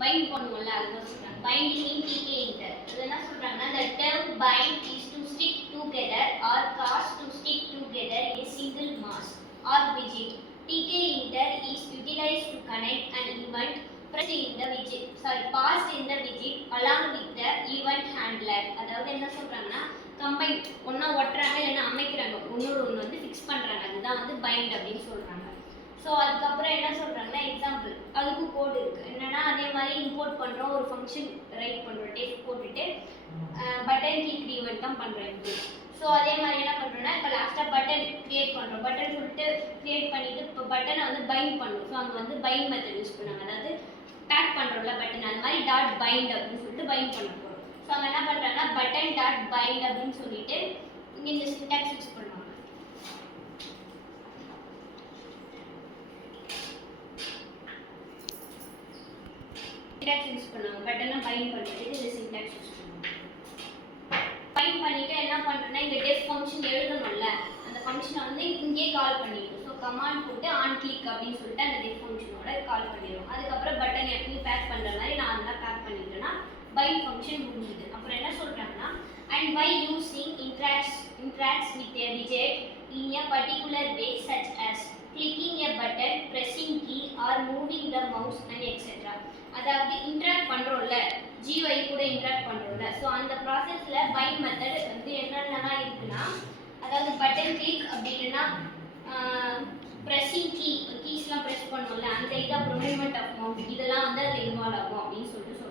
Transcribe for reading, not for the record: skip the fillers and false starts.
Find பண்ணுவோம்ல அது சொல்றாங்க பைண்டிங் இன் TK inter இது என்ன சொல்றாங்கன்னா the term bind is to stick together or cause to stick together a single mass or widget. TK inter is utilized to connect an event passed in the widget along with the event handler. அதாவது என்ன சொல்றாங்கன்னா combine ஒண்ணா ஒட்டறாங்க இல்லனா அமைக்கறாங்க ஒண்ணோட ஒண்ணு வந்து fix பண்றாங்க அதுதான் வந்து பைண்ட் அப்படினு சொல்றாங்க. சோ அதுக்கு அப்புறம் என்ன சொல்றாங்கன்னா எக்ஸாம்பிள் அதுக்கு கோட் இருக்கு என்னன்னா அதே மாதிரி இம்போர்ட் பண்றோம் ஒரு ஃபங்க்ஷன் ரைட் பண்றோம் டெஃப் போட்டுட்டு பட்டன் கிளிக் ஈவென்ட் தான் பண்றோம். சோ அதே மாதிரி என்ன பண்றோம்னா இப்ப லாஸ்டா பட்டன் கிரியேட் பண்றோம் பட்டன் சொல்லிட்டு கிரியேட் பண்ணிட்டு இப்ப பட்டனை வந்து பைண்ட் பண்ணுவோம். சோ அங்க வந்து பைண்ட் மெத்தட் யூஸ் பண்ணாங்க அதாவது பேக் பண்றோம்ல பட்டன் அது மாதிரி டாட் பைண்ட் அப்படினு சொல்லிட்டு பைண்ட் பண்ண போறோம். சோ அங்க என்ன பண்றாங்கன்னா பட்டன் டாட் பைண்ட் அப்படினு சொல்லிட்டு இங்க இந்த சின்டாக்ஸ் யூஸ் பண்ணுவாங்க. சின்டாக்ஸ் யூஸ் பண்ணுவாங்க பட்டனை பைண்ட் பண்ணிட்டு இந்த சின்டாக்ஸ் யூஸ் பண்ணுவாங்க. பைண்ட் பண்ணிட்டு என்ன பண்றேன்னா இங்க டெஃப் ஃபங்க்ஷன் எழுதணும்ல அந்த ஃபங்க்ஷனை வந்து இங்கே கால் பண்ணிடுவோம். ஸோ கமாண்ட் போட்டு ஆன் கிளிக் அப்படின்னு சொல்லிட்டு அந்த டெஃப் ஃபங்க்ஷனோட கால் பண்ணிடுவோம். அதுக்கப்புறம் பட்டன் எப்பயும் பேக் பண்ற மாதிரி நான் அதெல்லாம் பேக் பண்ணிட்டேன்னா பைண்ட் ஃபங்க்ஷன் முடிஞ்சுது. அப்புறம் என்ன சொல்றாங்கன்னா and by using interacts with a widget in a particular way such as clicking a button, pressing key or moving the mouse and etc. அதாவது இன்டராக்ட் பண்றோம்ல GUI கூட இன்டராக்ட் பண்றோம்ல சோ அந்த processல bind method வந்து என்னென்னலாம் இருக்குன்னா அதாவது பட்டன் கிளிக் அப்படி இல்லனா pressing key கீஸ்லாம் press பண்ணுவோம்ல அந்த இத movement of mouse இதெல்லாம் வந்து அதுல இன்வால்வ் ஆகும் அப்படினு சொல்லிட்டு